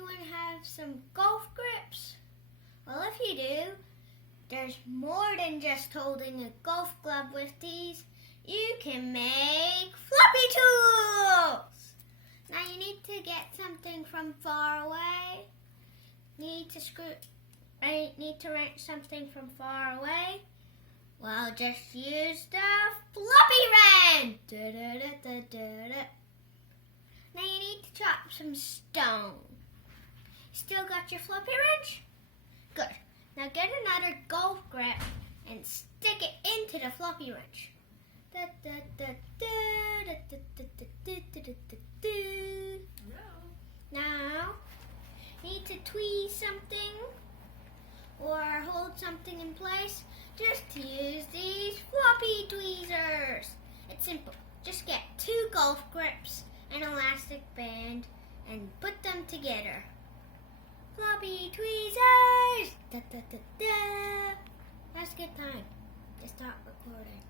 anyone have some golf grips? Well, if you do, there's more than just holding a golf glove with these. You can make floppy tools! Now you need to get something from far away. Need to rent something from far away. Well, just use the floppy wrench. Now you need to chop some stone. Still got your floppy wrench? Good. Now get another golf grip and stick it into the floppy wrench. Now, need to tweeze something or hold something in place. Just use these floppy tweezers. It's simple. Just get 2 golf grips, an elastic band, and put them together. Floppy tweezers! That's a good time to stop recording.